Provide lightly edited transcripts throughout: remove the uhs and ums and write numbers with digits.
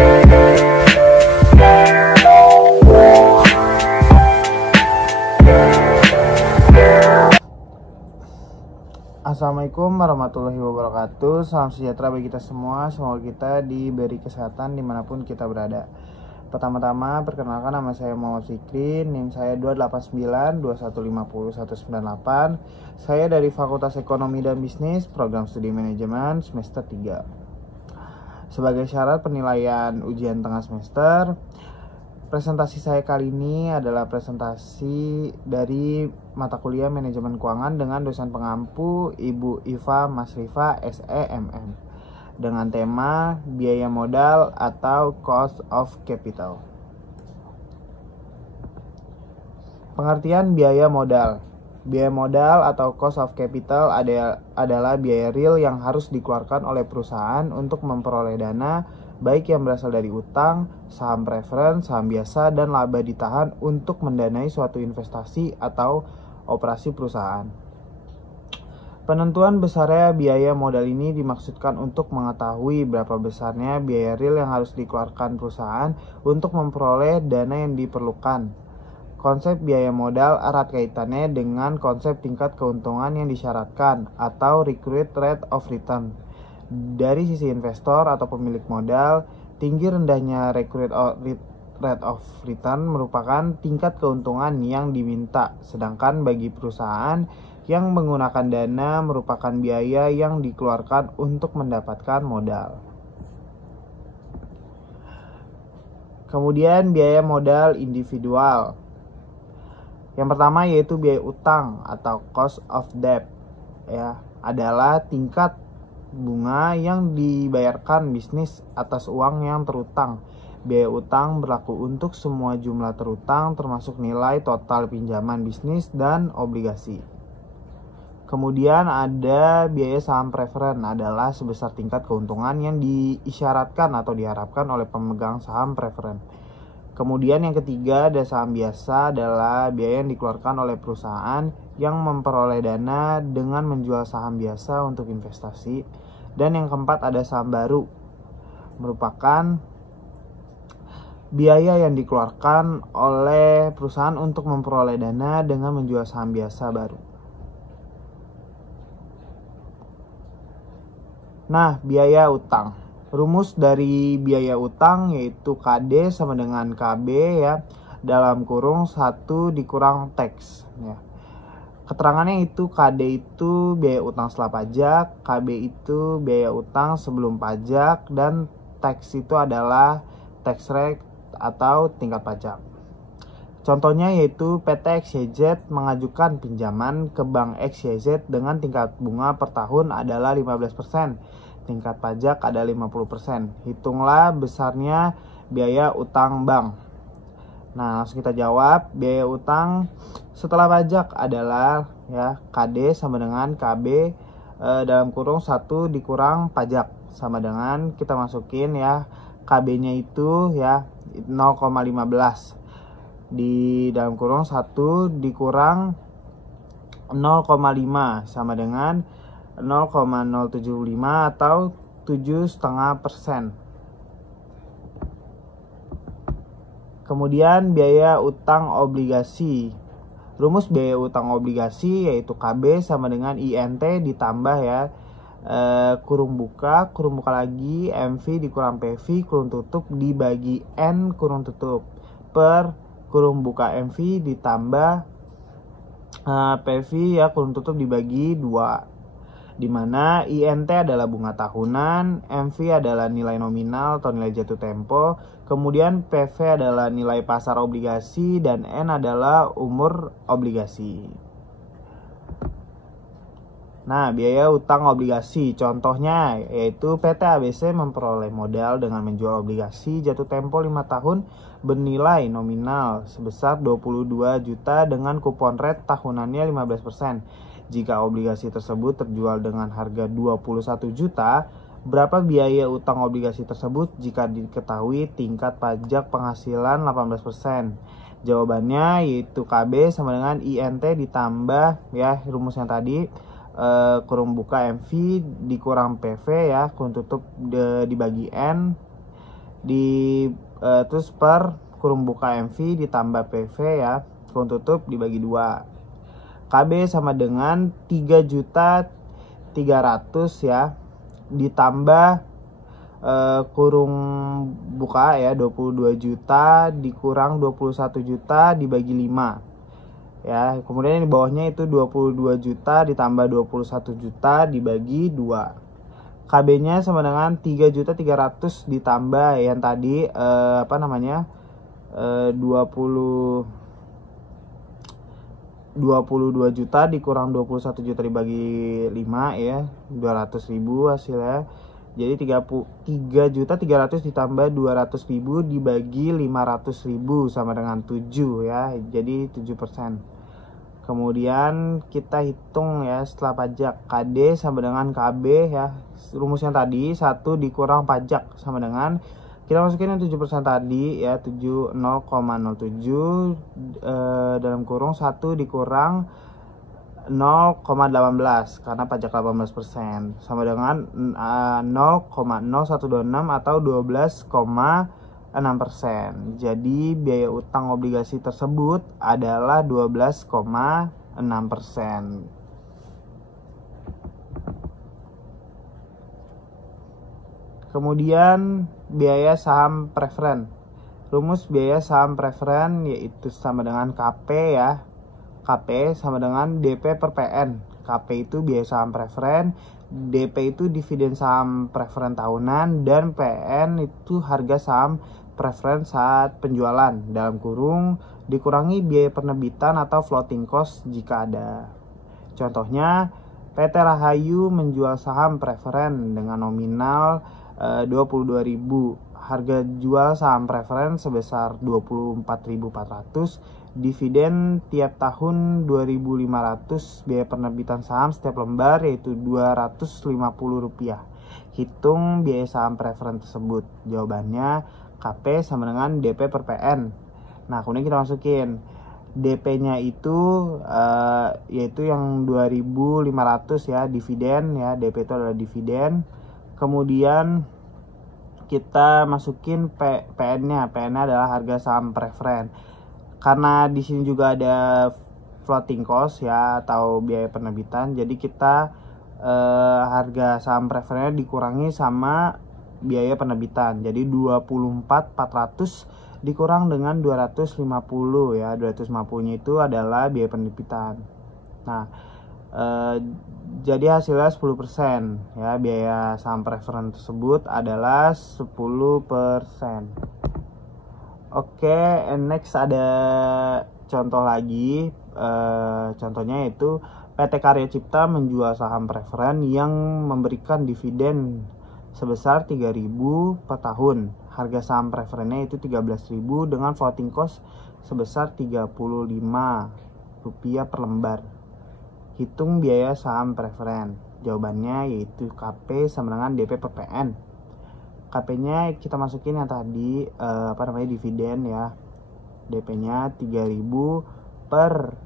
Assalamualaikum warahmatullahi wabarakatuh. Salam sejahtera bagi kita semua. Semoga kita diberi kesehatan dimanapun kita berada. Pertama-tama perkenalkan, nama saya Muhammad Fikri, NIM saya 28921501198. Saya dari Fakultas Ekonomi dan Bisnis, Program Studi Manajemen semester 3. Sebagai syarat penilaian ujian tengah semester, presentasi saya kali ini adalah presentasi dari mata kuliah Manajemen Keuangan dengan dosen pengampu Ibu Iva Masrifa SEMM dengan tema biaya modal atau cost of capital. Pengertian biaya modal. Biaya modal atau cost of capital adalah biaya real yang harus dikeluarkan oleh perusahaan untuk memperoleh dana, baik yang berasal dari utang, saham preference, saham biasa, dan laba ditahan untuk mendanai suatu investasi atau operasi perusahaan. Penentuan besarnya biaya modal ini dimaksudkan untuk mengetahui berapa besarnya biaya real yang harus dikeluarkan perusahaan untuk memperoleh dana yang diperlukan. Konsep biaya modal erat kaitannya dengan konsep tingkat keuntungan yang disyaratkan atau required rate of return. Dari sisi investor atau pemilik modal, tinggi rendahnya required rate of return merupakan tingkat keuntungan yang diminta, sedangkan bagi perusahaan yang menggunakan dana merupakan biaya yang dikeluarkan untuk mendapatkan modal. Kemudian biaya modal individual. Yang pertama yaitu biaya utang atau cost of debt, adalah tingkat bunga yang dibayarkan bisnis atas uang yang terutang. Biaya utang berlaku untuk semua jumlah terutang termasuk nilai total pinjaman bisnis dan obligasi. Kemudian ada biaya saham preferen, adalah sebesar tingkat keuntungan yang diisyaratkan atau diharapkan oleh pemegang saham preferen. Kemudian yang ketiga ada saham biasa, adalah biaya yang dikeluarkan oleh perusahaan yang memperoleh dana dengan menjual saham biasa untuk investasi. Dan yang keempat ada saham baru, merupakan biaya yang dikeluarkan oleh perusahaan untuk memperoleh dana dengan menjual saham biasa baru. Nah, biaya utang. Rumus dari biaya utang yaitu KD sama dengan KB dalam kurung 1 dikurang teks Keterangannya itu KD itu biaya utang setelah pajak, KB itu biaya utang sebelum pajak, dan teks itu adalah tax rate atau tingkat pajak. Contohnya yaitu PT XYZ mengajukan pinjaman ke Bank XYZ dengan tingkat bunga per tahun adalah 15%, tingkat pajak ada 50%. Hitunglah besarnya biaya utang bank. Nah, langsung kita jawab. Biaya utang setelah pajak adalah KD sama dengan KB dalam kurung 1 dikurang pajak sama dengan kita masukin KB-nya itu 0,15 di dalam kurung 1 dikurang 0,5 sama dengan 0,075 atau 7,5%. Kemudian biaya utang obligasi. Rumus biaya utang obligasi yaitu KB sama dengan INT ditambah kurung buka lagi MV dikurang PV kurung tutup dibagi N kurung tutup per kurung buka MV ditambah PV kurung tutup dibagi 2, di mana INT adalah bunga tahunan, MV adalah nilai nominal atau nilai jatuh tempo, kemudian PV adalah nilai pasar obligasi, dan N adalah umur obligasi. Nah, biaya utang obligasi contohnya yaitu PT ABC memperoleh modal dengan menjual obligasi jatuh tempo 5 tahun bernilai nominal sebesar 22 juta dengan kupon rate tahunannya 15%. Jika obligasi tersebut terjual dengan harga 21 juta, berapa biaya utang obligasi tersebut jika diketahui tingkat pajak penghasilan 18%? Jawabannya yaitu KB sama dengan INT ditambah rumus yang tadi kurung buka MV dikurang PV kurung tutup dibagi N terus per kurung buka MV ditambah PV ya, kurung tutup dibagi 2. KB sama dengan 3.300.000 ya, ditambah kurung buka ya 22 juta dikurang 21 juta dibagi 5 ya. Kemudian di bawahnya itu 22 juta ditambah 21 juta dibagi 2. KB-nya sama dengan 3.300.000 ditambah yang tadi 22 juta dikurang 21 juta dibagi 5 ya, 200.000 hasilnya. Jadi 3.300.000 ditambah 200.000 dibagi 500.000 sama dengan 7 ya, jadi 7%. Kemudian kita hitung ya setelah pajak, KD sama dengan KB ya. Rumusnya tadi 1 dikurang pajak sama dengan, kita masukin yang 7% tadi ya, 0,07 dalam kurung 1 dikurang 0,18 karena pajak 18% sama dengan 0,0126 atau 12,6%. Jadi biaya utang obligasi tersebut adalah 12,6%. Kemudian biaya saham preferen. Rumus biaya saham preferen yaitu sama dengan KP ya. KP sama dengan DP per PN. KP itu biaya saham preferen, DP itu dividen saham preferen tahunan, dan PN itu harga saham preferen saat penjualan dalam kurung dikurangi biaya penerbitan atau floating cost jika ada. Contohnya, PT Rahayu menjual saham preferen dengan nominal 22.000. Harga jual saham preferen sebesar 24.400. Dividen tiap tahun 2.500. Biaya penerbitan saham setiap lembar yaitu Rp250. Hitung biaya saham preferen tersebut. Jawabannya KP sama dengan DP per PN. Nah, kemudian kita masukin DP-nya itu yaitu yang 2.500 ya, dividen ya. DP itu adalah dividen. Kemudian kita masukin PN-nya. PN-nya adalah harga saham preferen. Karena di sini juga ada floating cost ya atau biaya penerbitan, jadi kita harga saham preferennya dikurangi sama biaya penerbitan. Jadi 24.400 dikurang dengan 250 ya. 250-nya itu adalah biaya penerbitan. Nah, jadi hasilnya 10% ya. Biaya saham preferen tersebut adalah 10%. Oke, next ada contoh lagi. Contohnya yaitu PT Karya Cipta menjual saham preferen yang memberikan dividen sebesar 3.000 per tahun. Harga saham preferennya itu 13.000 dengan floating cost sebesar Rp35 per lembar. Hitung biaya saham preferen. Jawabannya yaitu KP sama dengan DP per PN. KP-nya kita masukin yang tadi dividen ya. DP-nya 3.000 per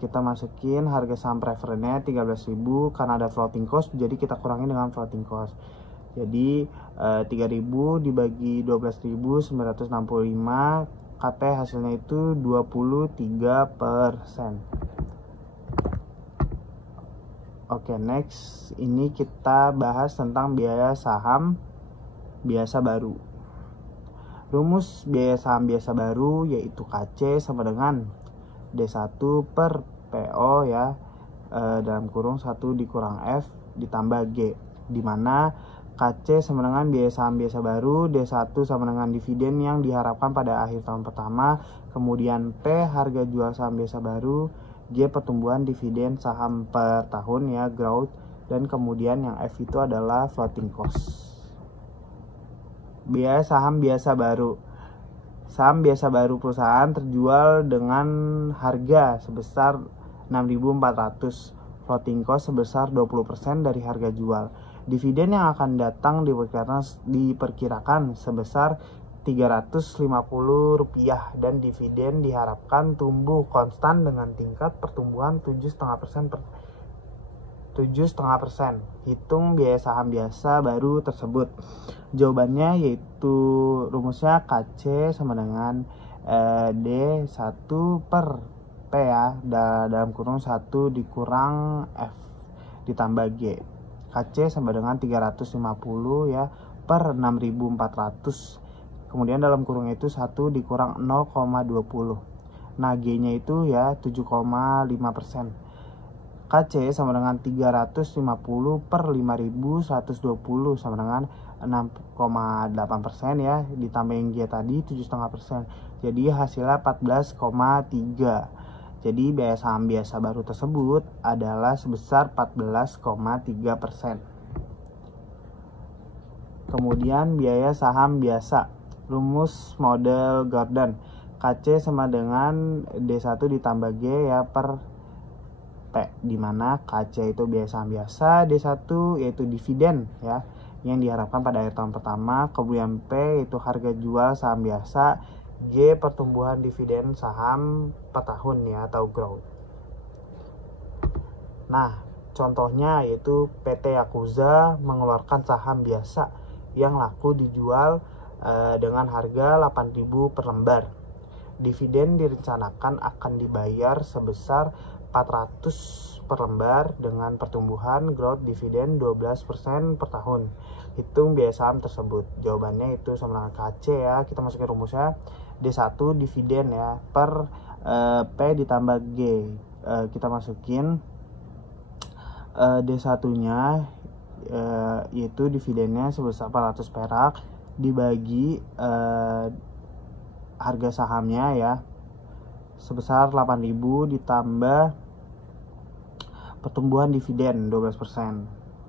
kita masukin harga saham preferennya 13.000 karena ada floating cost, jadi kita kurangi dengan floating cost. Jadi 3.000 dibagi 12.965, KP hasilnya itu 23%. Oke, next ini kita bahas tentang biaya saham biasa baru. Rumus biaya saham biasa baru yaitu KC sama dengan D1 per PO ya, dalam kurung 1 dikurang F ditambah G, dimana KC sama dengan biaya saham biasa baru, D1 sama dengan dividen yang diharapkan pada akhir tahun pertama, kemudian P harga jual saham biasa baru, G pertumbuhan dividen saham per tahun ya, growth, dan kemudian yang F itu adalah floating cost. Biaya saham biasa baru. Saham biasa baru perusahaan terjual dengan harga sebesar 6.400. Floating cost sebesar 20% dari harga jual. Dividen yang akan datang diperkirakan sebesar Rp350 dan dividen diharapkan tumbuh konstan dengan tingkat pertumbuhan 7,5% 7,5%. Hitung biaya saham biasa baru tersebut. Jawabannya yaitu rumusnya KC sama dengan D1 per P ya, dalam kurung 1 dikurang F ditambah G. KC sama dengan 350 ya per 6.400. Kemudian dalam kurung itu 1 dikurang 0,20. Nah, G-nya itu ya 7,5%. KC sama dengan 350 per 5.120 sama dengan 6,8% ya, ditambahin G tadi 7,5%. Jadi hasilnya 14,3. Jadi biaya saham biasa baru tersebut adalah sebesar 14,3%. Kemudian biaya saham biasa, rumus model Gordon. KC sama dengan D1 ditambah G ya per P, dimana KC itu biaya saham biasa, D1 yaitu dividen ya yang diharapkan pada akhir tahun pertama, kemudian P itu harga jual saham biasa, G pertumbuhan dividen saham per tahun ya atau growth. Nah, contohnya yaitu PT Yakuza mengeluarkan saham biasa yang laku dijual dengan harga 8.000 per lembar. Dividen direncanakan akan dibayar sebesar 400 per lembar dengan pertumbuhan growth dividen 12% per tahun. Hitung biaya saham tersebut. Jawabannya itu sama dengan KC ya. Kita masukin rumusnya D1 dividen ya per P ditambah G. Kita masukin D1 nya yaitu dividennya sebesar 400 perak dibagi harga sahamnya ya sebesar 8.000 ditambah pertumbuhan dividen 12%.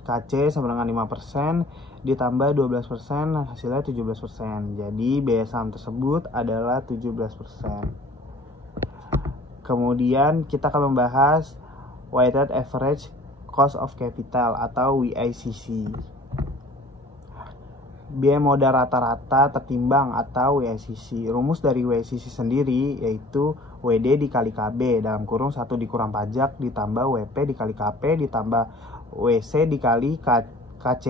KC sama dengan 5% ditambah 12% hasilnya 17%. Jadi biaya saham tersebut adalah 17%. Kemudian kita akan membahas weighted average cost of capital atau WACC. Biaya modal rata-rata tertimbang atau WACC. Rumus dari WACC sendiri yaitu WD dikali KB dalam kurung 1 dikurang pajak ditambah WP dikali KP ditambah WC dikali KC,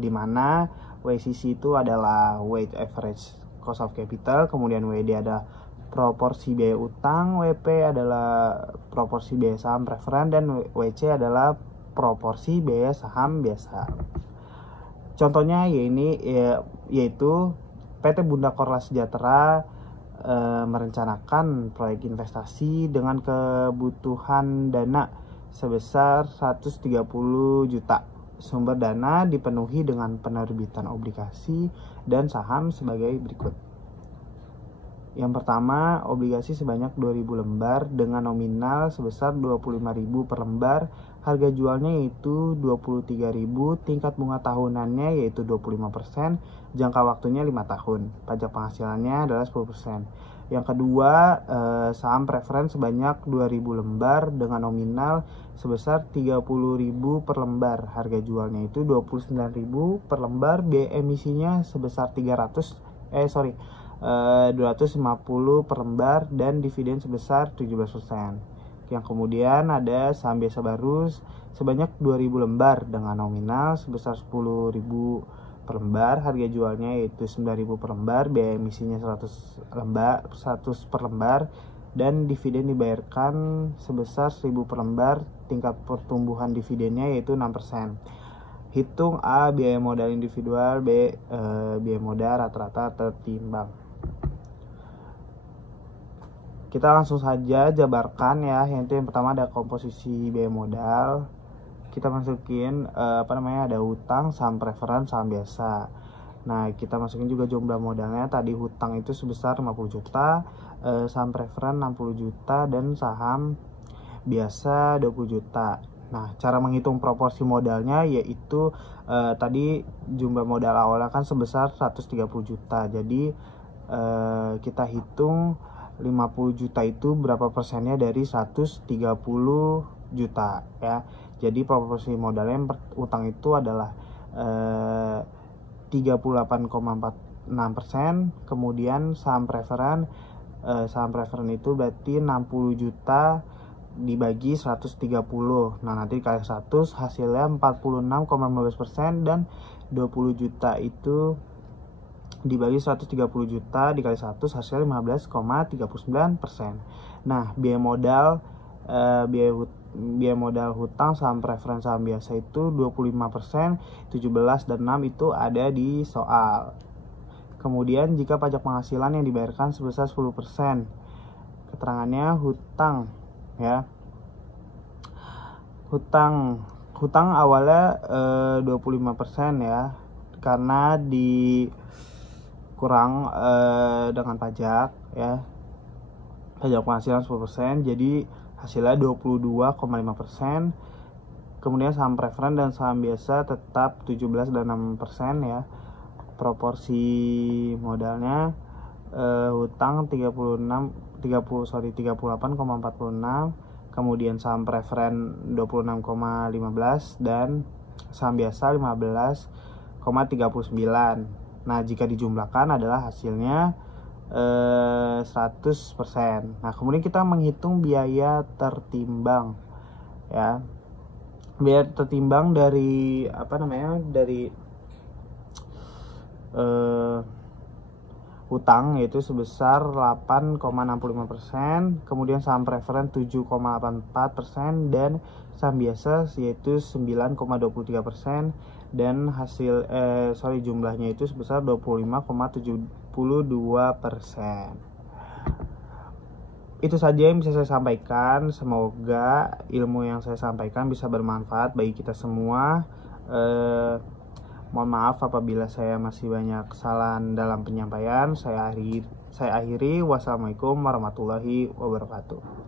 di mana WACC itu adalah weighted average cost of capital, kemudian WD ada proporsi biaya utang, WP adalah proporsi biaya saham preferen, dan WC adalah proporsi biaya saham biasa. Contohnya yaitu PT Bunda Korla Sejahtera merencanakan proyek investasi dengan kebutuhan dana sebesar 130 juta. Sumber dana dipenuhi dengan penerbitan obligasi dan saham sebagai berikut. Yang pertama, obligasi sebanyak 2.000 lembar dengan nominal sebesar 25.000 per lembar. Harga jualnya yaitu 23.000, tingkat bunga tahunannya yaitu 25%, jangka waktunya 5 tahun. Pajak penghasilannya adalah 10%. Yang kedua, saham preferen sebanyak 2.000 lembar dengan nominal sebesar 30.000 per lembar. Harga jualnya itu 29.000 per lembar, biaya emisinya sebesar 250 per lembar dan dividen sebesar 17%. Yang kemudian ada saham biasa baru sebanyak 2.000 lembar dengan nominal sebesar 10.000 per lembar, harga jualnya yaitu 9.000 per lembar, biaya emisinya 100 per lembar, dan dividen dibayarkan sebesar 1.000 per lembar, tingkat pertumbuhan dividennya yaitu 6%. Hitung A biaya modal individual, B biaya modal rata-rata tertimbang. Kita langsung saja jabarkan ya. Yang pertama ada komposisi biaya modal. Kita masukin ada hutang, saham preferen, saham biasa. Nah, kita masukin juga jumlah modalnya. Tadi hutang itu sebesar 50 juta, saham preferen 60 juta, dan saham biasa 20 juta. Nah, cara menghitung proporsi modalnya yaitu tadi jumlah modal awalnya kan sebesar 130 juta. Jadi kita hitung 50 juta itu berapa persennya dari 130 juta ya. Jadi proporsi modalnya utang itu adalah 38,46%. Kemudian saham preferen itu berarti 60 juta dibagi 130. Nah, nanti dikali 100 hasilnya 46,15%, dan 20 juta itu dibagi 130 juta dikali 100 hasilnya 15,39%. Nah, biaya modal hutang saham preferen saham biasa itu 25%, 17 dan 6 itu ada di soal. Kemudian jika pajak penghasilan yang dibayarkan sebesar 10%. Keterangannya hutang ya. Hutang awalnya 25% ya. Karena dikurang dengan pajak ya. Pajak penghasilan 10%, jadi hasilnya 22,5%. Kemudian saham preferen dan saham biasa tetap 17 dan 6% ya. Proporsi modalnya hutang 38,46, kemudian saham preferen 26,15 dan saham biasa 15,39. Nah, jika dijumlahkan adalah hasilnya 100%. Nah, kemudian kita menghitung biaya tertimbang ya. Biaya tertimbang dari hutang yaitu sebesar 8,65%, kemudian saham preferen 7,84%, dan saham biasa yaitu 9,23%, dan jumlahnya itu sebesar 25,72%. Itu saja yang bisa saya sampaikan. Semoga ilmu yang saya sampaikan bisa bermanfaat bagi kita semua. Mohon maaf apabila saya masih banyak kesalahan dalam penyampaian. Saya akhiri. Wassalamualaikum warahmatullahi wabarakatuh.